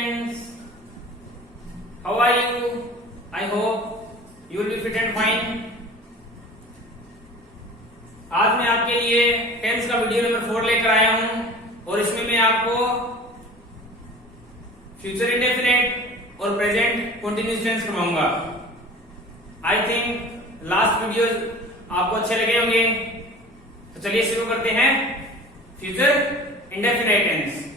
students, how are you? I hope you will be fit and fine. आज मैं आपके लिए टेंस का वीडियो नंबर 4 लेकर आया हूं और इसमें मैं आपको फ्यूचर इंडेफिनिट और प्रेजेंट कंटीन्यूअस टेंस करवाऊंगा। आई थिंक लास्ट वीडियो आपको अच्छे लगे होंगे, तो चलिए शुरू करते हैं फ्यूचर इंडेफिनिट टेंस।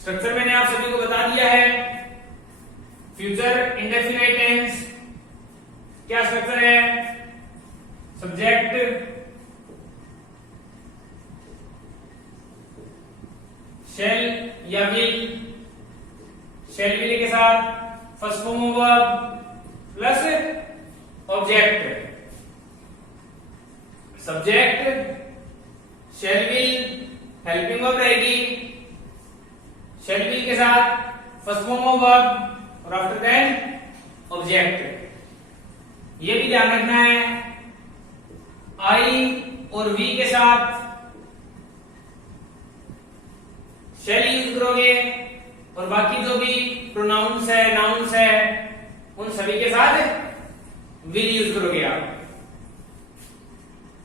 स्ट्रक्चर मैंने आप सभी को बता दिया है। फ्यूचर इंडेफिनिट टेंस क्या स्ट्रक्चर है? सब्जेक्ट, शैल या विल, शैल विल के साथ first form of verb plus object. Subject shell will helping verb रहेगी, शैल विल के साथ फर्स्ट फॉर्म ऑफ वर्ब और आफ्टर दैट ऑब्जेक्ट। ये भी ध्यान रखना है, आई और वी के साथ शैल यूज करोगे और बाकी जो भी प्रोनाउंस है, नाउन्स है, उन सभी के साथ विल यूज करोगे आप।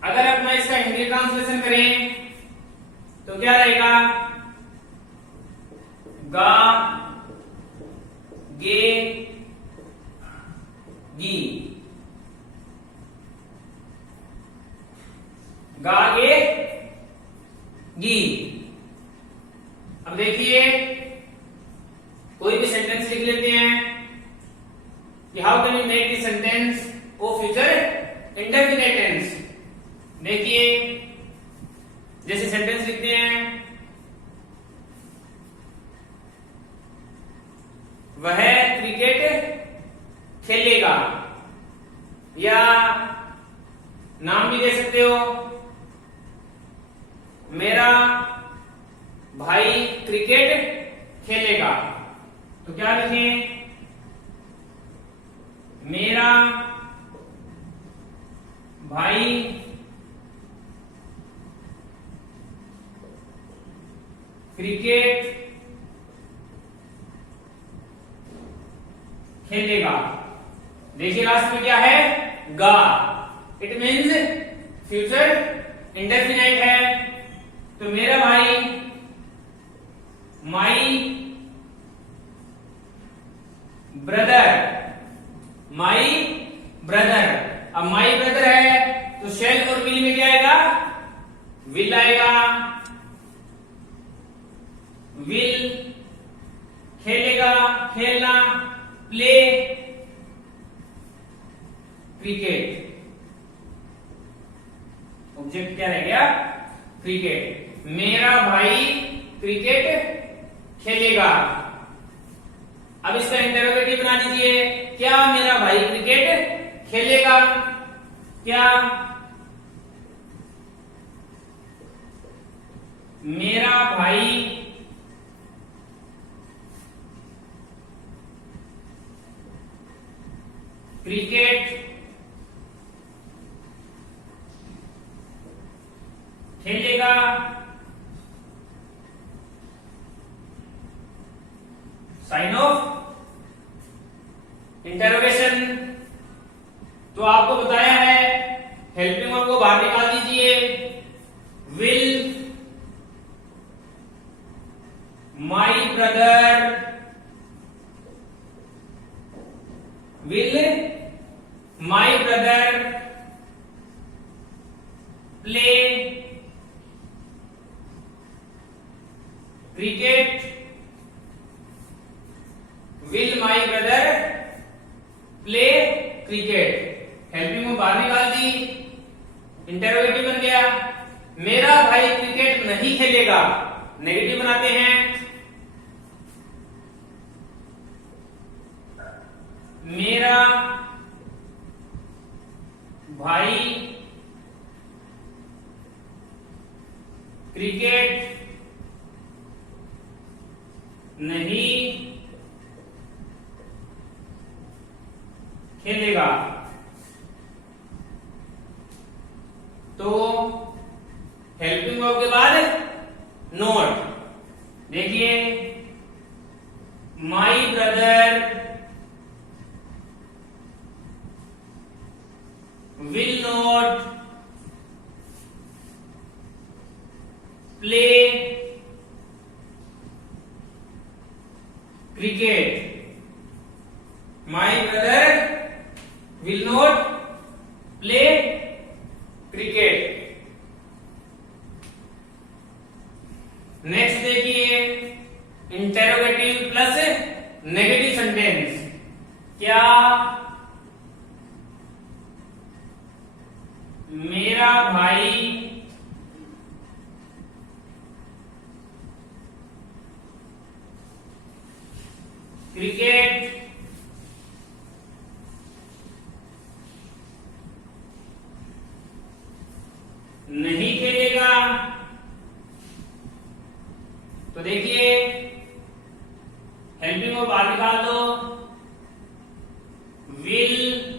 अगर अपना इसका हिंदी ट्रांसलेशन करें तो क्या रहेगा? गा, गे, गी। गा, गे, गी। अब देखिए कोई भी सेंटेंस लिख लेते हैं कि how can you make the sentence of future indefinite tense. देखिए जैसे सेंटेंस लिखते हैं, वह क्रिकेट खेलेगा, या नाम भी दे सकते हो, मेरा भाई क्रिकेट खेलेगा। तो क्या लिखें? मेरा भाई क्रिकेट खेलेगा। देखिए लास्ट में क्या है? गा। इट मीन्स फ्यूचर इंडेफिनिट है। तो मेरा भाई, माई ब्रदर, माई ब्रदर। अब माई ब्रदर है तो शैल और विल में क्या आएगा? विल आएगा। विल खेलेगा, खेलना, प्ले क्रिकेट। ऑब्जेक्ट क्या रह गया? क्रिकेट। मेरा भाई क्रिकेट खेलेगा। अब इसका इंटरोगेटिव बना दीजिए, क्या मेरा भाई क्रिकेट खेलेगा? क्या मेरा भाई क्रिकेट खेलेगा? Sign of interrogation. तो आपको बताया है, हेल्पिंग वर्ब को बाहर निकाल दीजिए। Will my brother, will my brother play cricket, will my brother play cricket. Helping को बाहर निकाल दी, इंटरोगेटिव बन गया। मेरा भाई क्रिकेट नहीं खेलेगा, नेगेटिव बनाते हैं। मेरा भाई क्रिकेट नहीं खेलेगा। तो हेल्पिंग वर्ब के बाद नॉट, देखिए my brother will not play cricket. My brother will not play cricket. Next देखिए इंटेरोगेटिव प्लस नेगेटिव सेंटेंस। क्या मेरा भाई क्रिकेट नहीं खेलेगा? तो देखिए हेल्पिंग वर्ब बाहर निकाल दो, will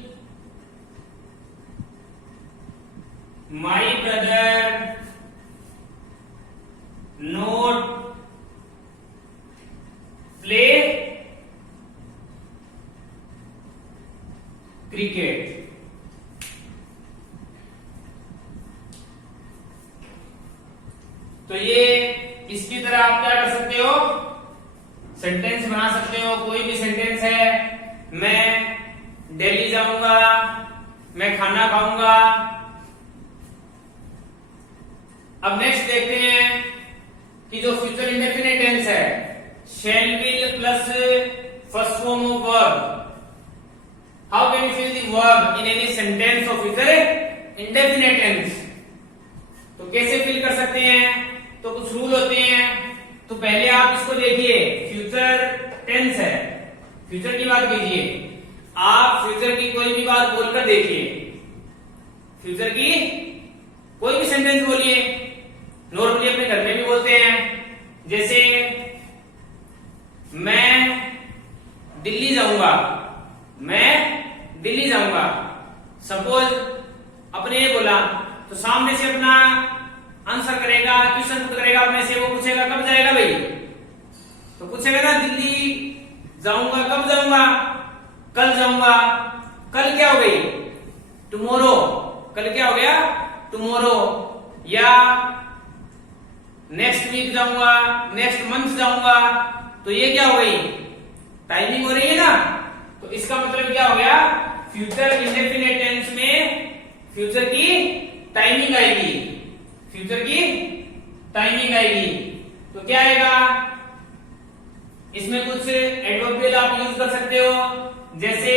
my brother note play cricket. तो ये इसकी तरह आप क्या कर सकते हो, सेंटेंस बना सकते हो। कोई भी सेंटेंस है, मैं दिल्ली जाऊंगा, मैं खाना खाऊंगा। अब नेक्स्ट देखते हैं कि जो फ्यूचर इंडेफिनिट टेंस है, shall will plus first form of verb, how can you fill the verb in any sentence of future indefinite tense. तो कैसे फिल कर सकते हैं, तो कुछ रूल होते हैं। तो पहले आप इसको देखिए, फ्यूचर टेंस है, फ्यूचर की बात कीजिए। आप फ्यूचर की कोई भी बात बोलकर देखिए, फ्यूचर की कोई भी सेंटेंस बोलिए, नॉर्मली अपने घर में भी बोलते हैं। जैसे मैं दिल्ली जाऊंगा, मैं दिल्ली जाऊंगा। सपोज अपने ये बोला, तो सामने से अपना आंसर करेगा, क्वेश्चन पुट करेगा अपने से। वो पूछेगा कब जाएगा भाई, तो पूछेगा ना दिल्ली जाऊंगा, कब जाऊंगा, कल जाऊंगा। कल क्या हो गई, टुमारो, कल क्या हो गया, टुमारो। या नेक्स्ट वीक जाऊंगा, नेक्स्ट मंथ जाऊंगा, तो ये क्या हो गई, टाइमिंग हो रही है ना। तो इसका मतलब क्या हो गया, फ्यूचर इंडेफिनिट टेंस में फ्यूचर की टाइमिंग आएगी, फ्यूचर की टाइमिंग आएगी। तो क्या आएगा, इसमें कुछ एडवर्बियल आप यूज कर सकते हो, जैसे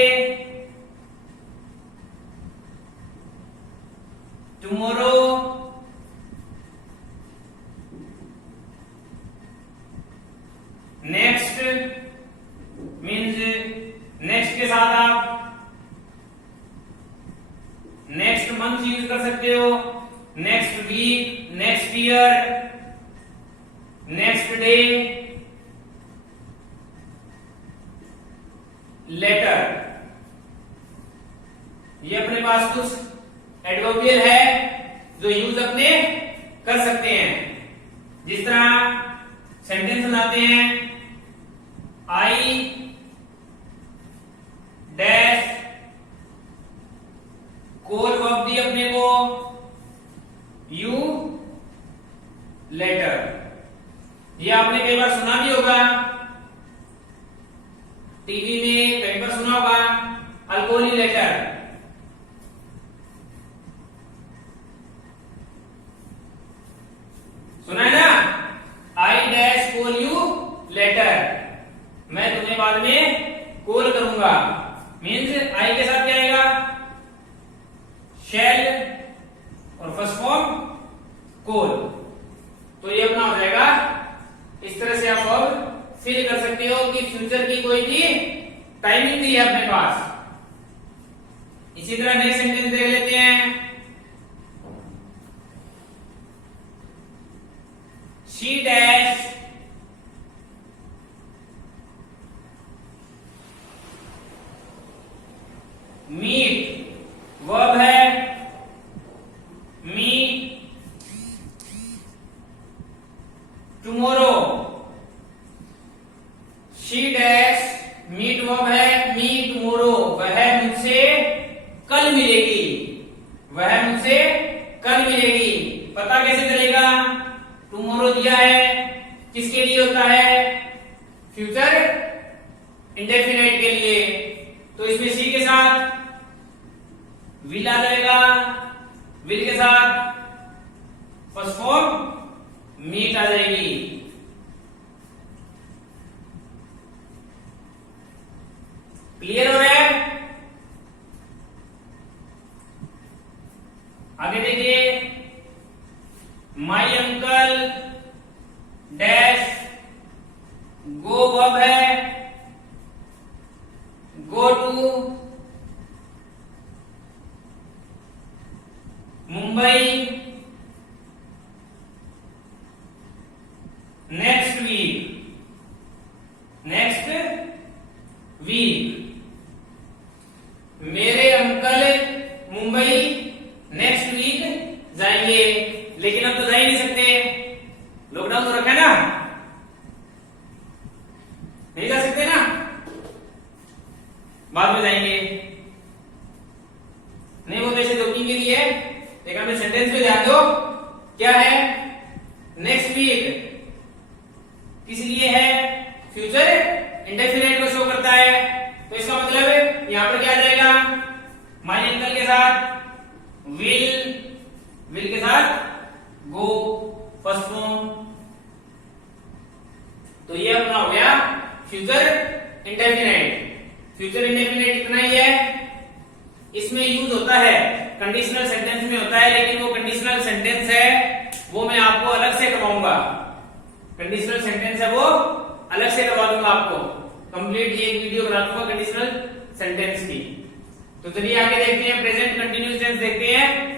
टुमारो, नेक्स्ट मीन्स नेक्स्ट के साथ आप नेक्स्ट मंथ यूज कर सकते हो, next week, next year, next day, later. ये अपने पास कुछ एडवर्बियल है जो यूज अपने कर सकते हैं। जिस तरह सेंटेंस बनाते हैं, आई डैश कोल वर्ब दी अपने को, यू लेटर। ये आपने कई बार सुना भी होगा, टीवी में कई बार सुना होगा, अल्कोहली लेटर। सुना है ना, I dash call you later, मैं तुम्हें बाद में कॉल करूंगा। मीन्स आई के साथ क्या आएगा, शैल और फर्स्ट फॉर्म कॉल। तो ये अपना हो जाएगा। इस तरह से आप अब फिल कर सकते हो कि फ्यूचर की कोई भी टाइमिंग दी है अपने पास। इसी तरह नेक्स्ट सेंटेंस देख लेते हैं, शी डैश मीट वर्ब है meet tomorrow. She dash meet verb है मीट टुमारो, वह मुझसे कल मिलेगी, वह मुझसे कल मिलेगी। पता कैसे चलेगा? टुमारो दिया है, किसके लिए होता है? फ्यूचर इंडेफिनिट के लिए। तो इसमें सी के साथ विल आ जाएगा, विल के साथ फर्स्ट फॉर्म मीट आ जाएगी। क्लियर हो रहा है? आगे देखिए, my uncle dash go verb है go to Mumbai next week, next week. मेरे अंकल मुंबई नेक्स्ट वीक जाएंगे, लेकिन अब तो जा ही नहीं सकते, लॉकडाउन तो रखा है ना, नहीं जा सकते ना, बाद में जाएंगे। नहीं वो वैसे जोकिंग के लिए है, लेकिन हमें सेंटेंस पे ध्यान दो। क्या है? नेक्स्ट वीक किस लिए है? फ्यूचर इंडेफिनिट को शो करता है। तो इसका मतलब यहां पर क्या आ जाएगा? माई अंकल के साथ विल, विल के साथ गो फर्स्ट फॉर्म। तो ये अपना हो गया फ्यूचर इंडेफिनिट। फ्यूचर इंडेफिनिट इतना ही है। इसमें यूज होता है कंडीशनल सेंटेंस में होता है, लेकिन वो कंडीशनल सेंटेंस है वो मैं आपको अलग से करवाऊंगा। कंडीशनल सेंटेंस है वो अलग से करवा दूंगा आपको, कंप्लीट ये वीडियो करा दूंगा कंडीशनल सेंटेंस की। तो चलिए आगे देखते हैं, प्रेजेंट कंटिन्यूअस टेंस देखते हैं।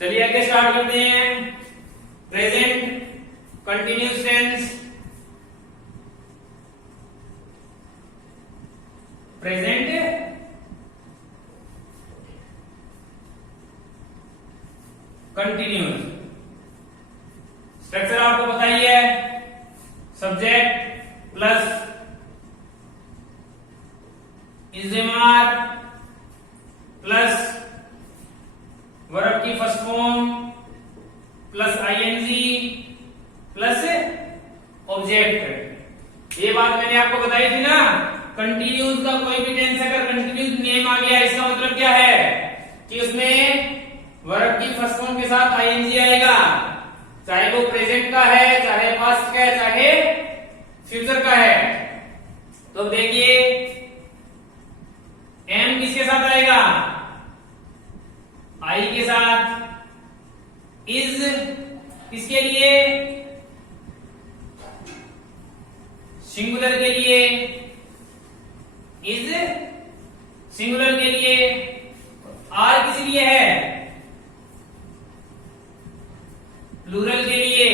चलिए आगे स्टार्ट करते हैं। Present continuous tense, present continuous. Structure आपको पता ही है, subject plus is am are plus verb की first form plus ING plus object. ये बात मैंने आपको बताई थी ना, कंटिन्यूअस का कोई भी टेंस अगर कंटिन्यूअस नेम आ गया, इसका मतलब क्या है कि उसमें वर्ब की फर्स्ट फॉर्म के साथ आईएनजी आएगा, चाहे वो प्रेजेंट का है, चाहे पास्ट का है, चाहे फ्यूचर का है। तो देखिए एम किसके साथ आएगा? आई के साथ। इज किसके लिए? सिंगुलर के लिए। इज सिंगुलर के लिए। आर किस लिए है? प्लूरल के लिए।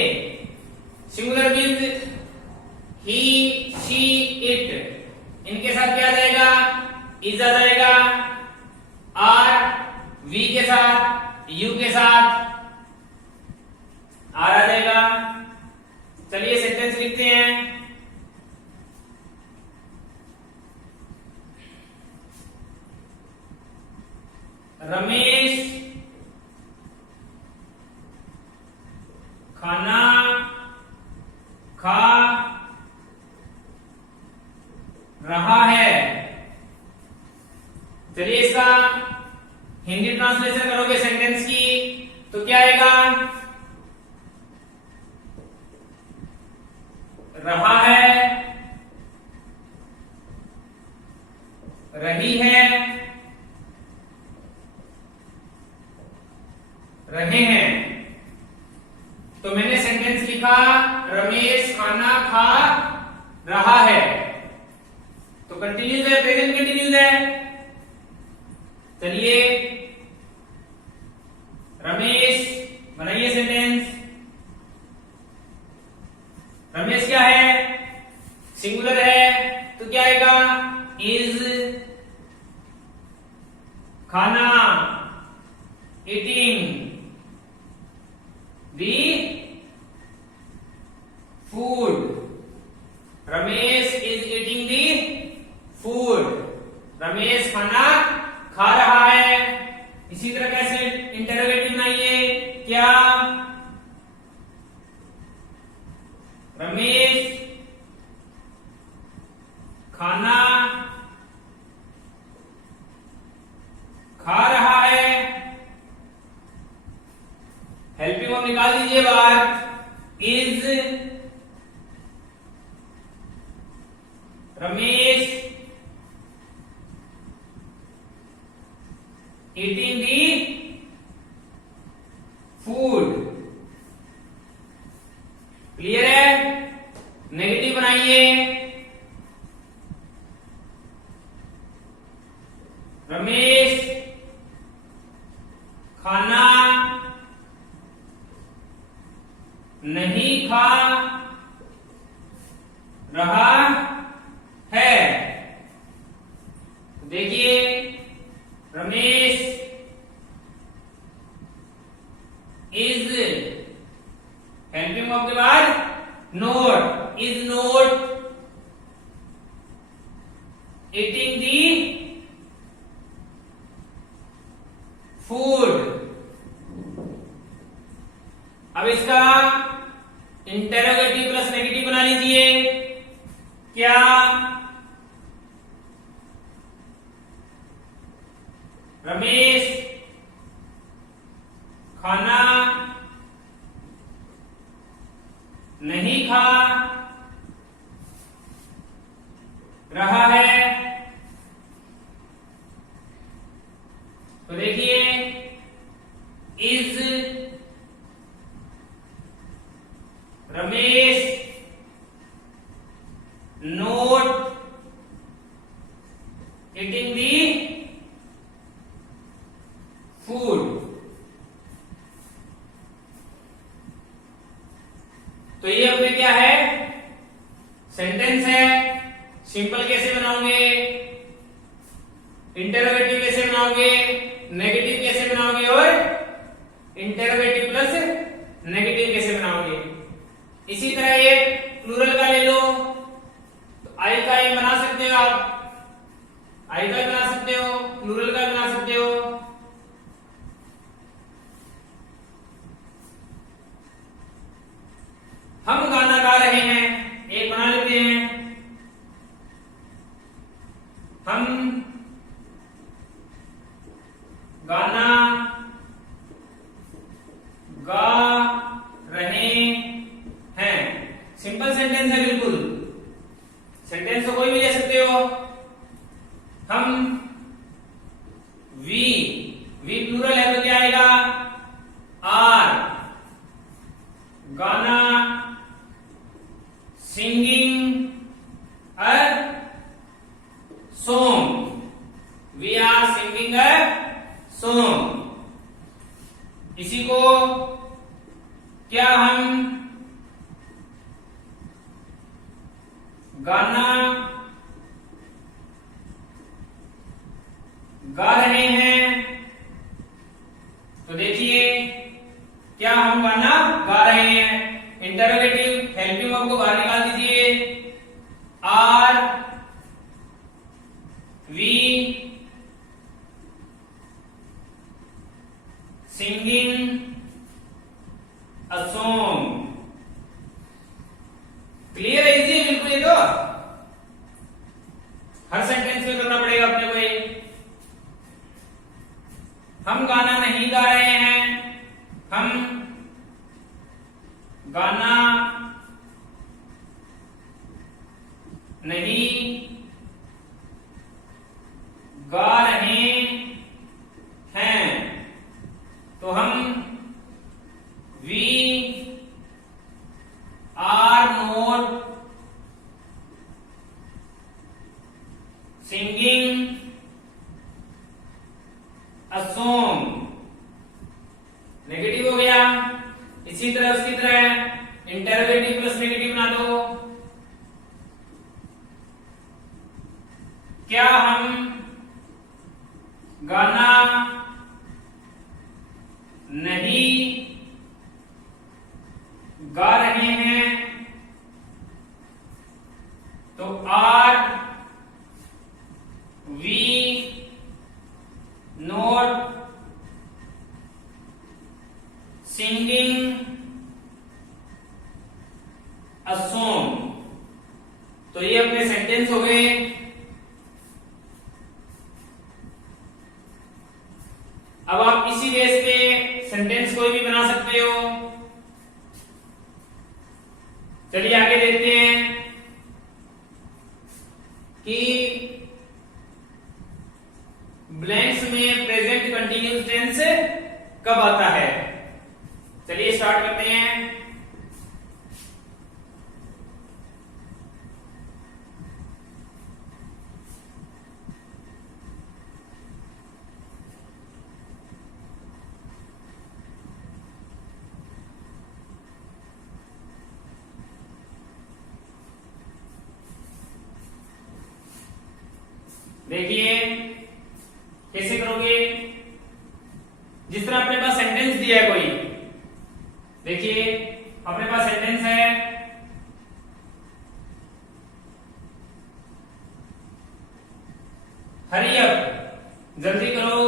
Singular means he, she, it. इनके साथ क्या आ जाएगा? इज आ जाएगा। आर वी के साथ, यू के साथ आर आ जाएगा। चलिए सेंटेंस लिखते हैं। रमेश खाना खा रहा है। चलिए इसका हिंदी ट्रांसलेशन करोगे सेंटेंस की तो क्या आएगा? रहा है, रही है, रहे हैं। तो मैंने सेंटेंस लिखा रमेश खाना खा रहा है, तो कंटिन्यूज है, प्रेजेंट कंटिन्यूज है। चलिए रमेश बनाइए सेंटेंस। रमेश क्या है? सिंगुलर है, तो क्या आएगा? इज खाना eating the food. Ramesh is eating the food. Ramesh खाना खा रहा है। इसी तरह कैसे इंटरोगेटिव बनाइए? क्या रमेश खाना खा रहा है। हेल्पिंग वर्ब निकाल दीजिए बाहर। Is Ramesh eating the food. Clear है? नेगेटिव बनाइए। रमेश खाना नहीं खा रहा है। देखिए रमेश इज हेल्पिंग वर्ब के बाद note, is note eating the food. अब इसका इंटरोगेटिव प्लस नेगेटिव बना लीजिए। क्या रमेश खाना नहीं खा रहा है। तो देखिए is Ramesh note eating the food. तो ये अपने क्या है? सेंटेंस है। सिंपल कैसे बनाओगे? इंटरोगेटिव कैसे बनाओगे? नेगेटिव कैसे बनाओगे? और इंटरोगेटिव प्लस नेगेटिव कैसे बनाओगे? इसी तरह ये प्लूरल का ले लो, तो आई का एक बना सकते हो आप, आई का बना सकते हो, प्लूरल का बना सकते हो। हम गाना गा रहे हैं, एक बना लेते हैं। हम गाना गा रहे हैं। सिंपल सेंटेंस है बिल्कुल। सेंटेंस तो कोई भी ले सकते हो। हम वी प्लूरल है तो क्या आएगा? आर गाना singing a song. We are singing a song. इसी को क्या हम गाना गा रहे हैं। तो देखिए क्या हम गाना गा रहे हैं। इंटरोगेटिव हेल्पिंग वर्ब को बाहर निकाल दीजिए। Are we singing assume। Clear है, इजी है बिल्कुल। ये तो हर सेंटेंस में करना पड़ेगा अपने को ये। हम गाना नहीं गा रहे हैं, हम गाना नहीं गा रहे हैं, तो हम we are not singing a song. Negative हो गया। इसी तरह उसकी तरह इंटरोगेटिव प्लस नेगेटिव बना दो। क्या हम गाना नहीं गा रहे हैं, तो are we not singing a song. तो ये अपने सेंटेंस हो गए। अब आप इसी बेस पे सेंटेंस कोई भी बना सकते हो। चलिए आगे देखते हैं कि ब्लैंक्स में प्रेजेंट कंटिन्यूअस टेंस कब आता है। चलिए स्टार्ट करते हैं। देखिए कैसे करोगे। जिस तरह अपने पास सेंटेंस दिया है कोई, देखिए अपने पास सेंटेंस है, हरी अप, जल्दी करो,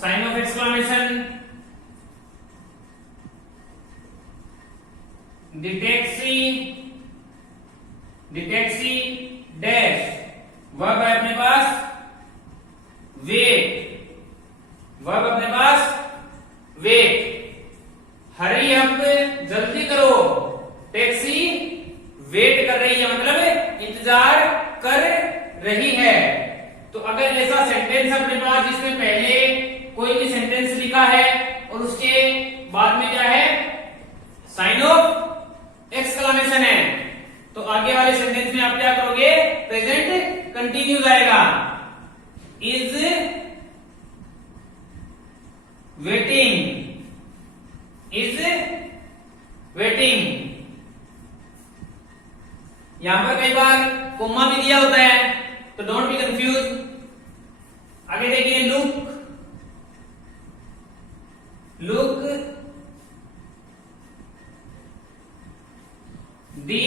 sign of exclamation, the taxi dash, verb है अपने पास वेट, वर्ब अपने पास वेट, हरी अप जल्दी करो, टैक्सी वेट कर रही है, मतलब इंतजार कर रही है। तो अगर ऐसा सेंटेंस अपने पास जिसमें पहले कोई भी सेंटेंस लिखा है और उसके बाद में क्या है, साइन ऑफ एक्सक्लेमेशन है, तो आगे वाले सेंटेंस में आप क्या करोगे, प्रेजेंट कंटिन्यूस आएगा। Is waiting, is waiting. यहां पर कई बार कोमा भी दिया होता है, तो डोंट बी कंफ्यूज। आगे देखिए, लुक, लुक दी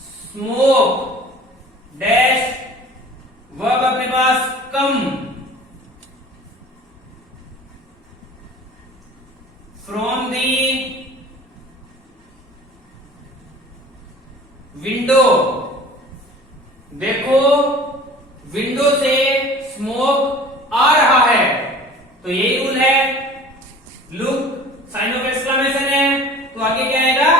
स्मोक डैश, वर्ब अपने पास कम, फ्रॉम दी विंडो, देखो विंडो से स्मोक आ रहा है, तो यही रूल है। लुक साइन ऑफ एक्सक्लेमेशन है, तो आगे क्या आएगा,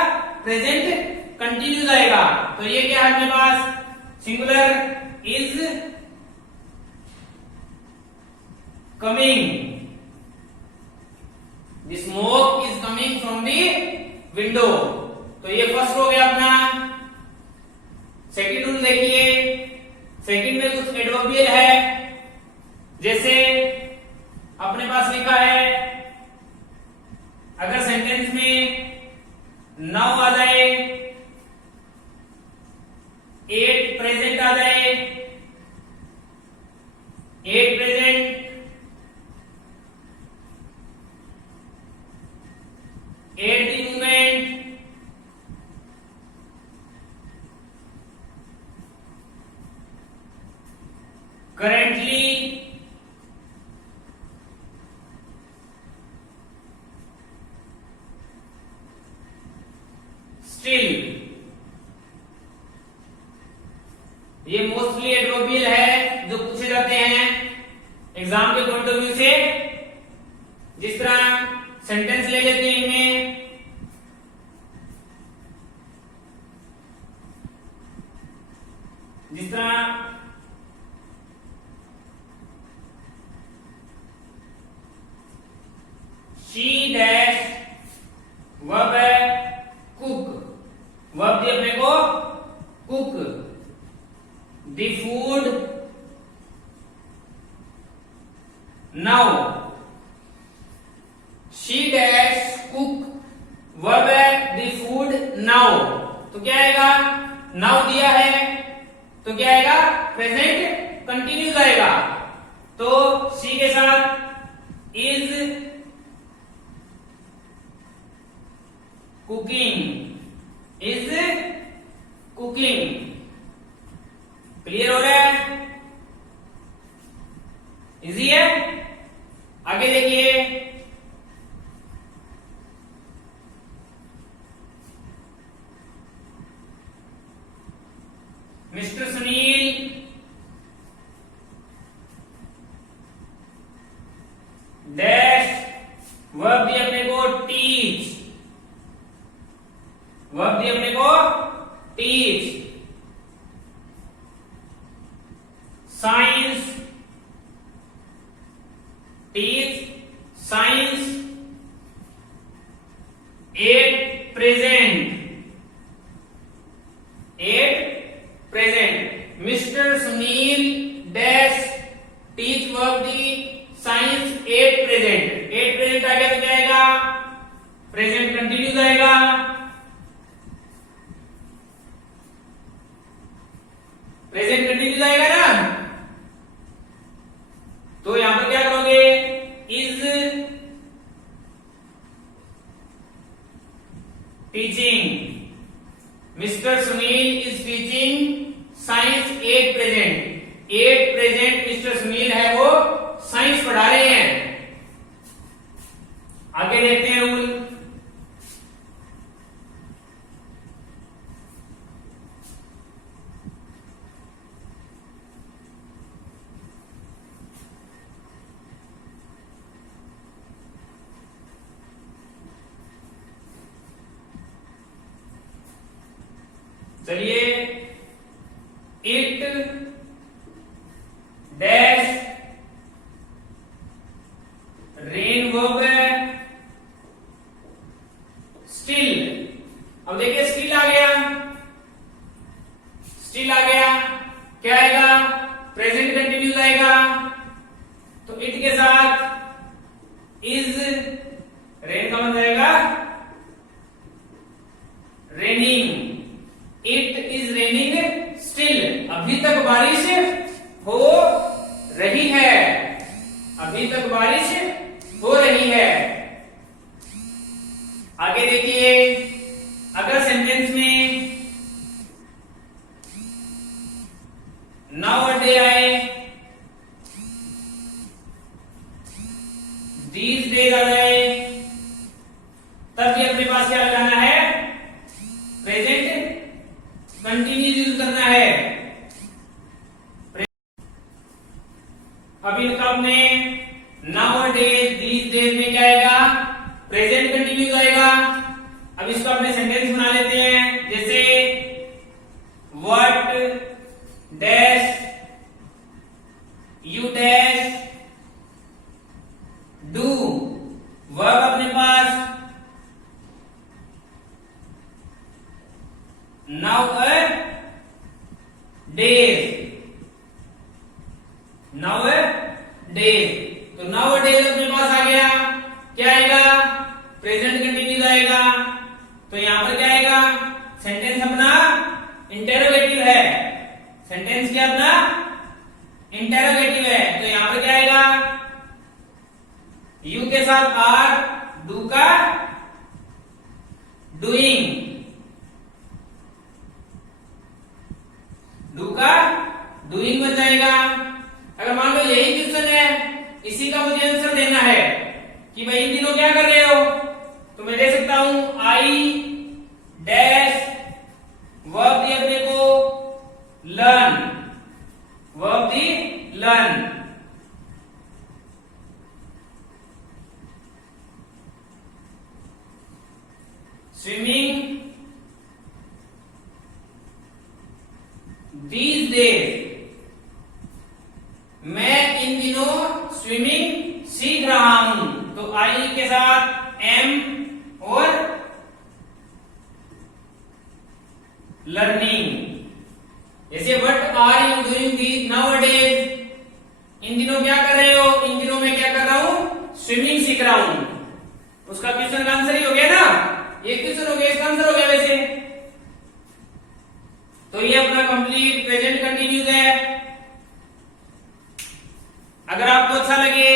प्रेजेंट कंटिन्यूस आएगा। तो ये क्या है अपने पास, singular is coming, the smoke is coming from the window. तो ये फर्स्ट हो गया अपना। सेकंड रूल देखिए, सेकंड में कुछ एडवर्बियल है, जैसे अपने पास लिखा है, अगर सेंटेंस में नाउ आ जाए, एट प्रेजेंट आ जाए, eight present, at the movement, currently, still. ये मोस्टली एडवर्बियल है जो पूछे जाते हैं एग्जाम के पॉइंट ऑफ व्यू से। जिस तरह सेंटेंस ले लेते हैं इनमें, जिस तरह शी डैश वर्ब है कुक, वर्ब दिया अपने को cook. The food now, she dash cook verb है द फूड नाउ, तो क्या आएगा, नाउ दिया है तो क्या आएगा, प्रेजेंट कंटिन्यूस आएगा। तो शी के साथ is cooking, is cooking. Clear हो रहा है, इजी है। आगे देखिए, मिस्टर सुनील डैश वर्ब दिया अपने को टीच, वर्ब दिया अपने को teach science, teach science at present, at present. Mister Sunil dash teach verb the science at present, at present आ गया तो क्या आएगा, प्रेजेंट कंटिन्यूस आएगा। प्रेजेंट कंटिन्यूस आएगा ना, तो यहां पर क्या करोगे, is teaching, mister Sunil is teaching science at present, at present mister Sunil है वो साइंस पढ़ा रहे हैं। आगे देखते हैं रूल। चलिए, इट डैश रेन वर्ब है स्टिल। अब देखिए स्टिल आ गया, स्टिल आ गया, क्या आएगा, प्रेजेंट कंटिन्यूस आएगा। तो इट के साथ इज, रेन का मतलब आएगा raining, it is raining still, अभी तक बारिश हो रही है, अभी तक बारिश हो रही है। आगे देखिए, अगर सेंटेंस में नाउ अ डे आए, दीज डेज आ जाए, तब भी अपने पास क्या लगाना है, प्रेजेंट कंटिन्यूस यूज करना है। अब इनका अपने now a days these days में क्या आएगा, प्रेजेंट कंटिन्यूस आएगा। अब इसको अपने सेंटेंस बना लेते हैं, जैसे what dash you dash do, verb अपने पास nowadays, nowadays, तो नाउ अ डेज अपने पास आ गया, क्या आएगा, प्रेजेंट कंटिन्यूस आएगा। तो यहां पर क्या आएगा, सेंटेंस अपना इंटेरोगेटिव है, सेंटेंस क्या अपना इंटेरोगेटिव है, तो यहां पर क्या आएगा, यू के साथ आर, डू का डूइंग, डू का डूइंग बन जाएगा। अगर मान लो यही क्वेश्चन है, इसी का मुझे आंसर देना है कि भाई इन दिनों क्या कर रहे हो, तो मैं दे सकता हूं आई डैश वर्ब दी अपने को learn, verb the learn. Swimming these days, मैं इन दिनों स्विमिंग सीख रहा हूं। तो आई के साथ एम और लर्निंग। जैसे what are you doing the nowadays, इन दिनों क्या कर रहे हो, इन दिनों मैं क्या कर रहा हूं, स्विमिंग सीख रहा हूं। उसका क्वेश्चन का आंसर ही हो गया ना, एक क्वेश्चन हो गया, इसका आंसर हो गया वैसे। तो ये अपना कंप्लीट प्रेजेंट कंटिन्यूज है। अगर आपको अच्छा लगे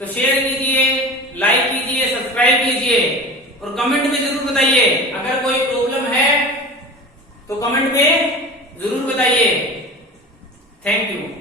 तो शेयर कीजिए, लाइक कीजिए, सब्सक्राइब कीजिए और कमेंट में जरूर बताइए। अगर कोई प्रॉब्लम है तो कमेंट में जरूर बताइए। Thank you.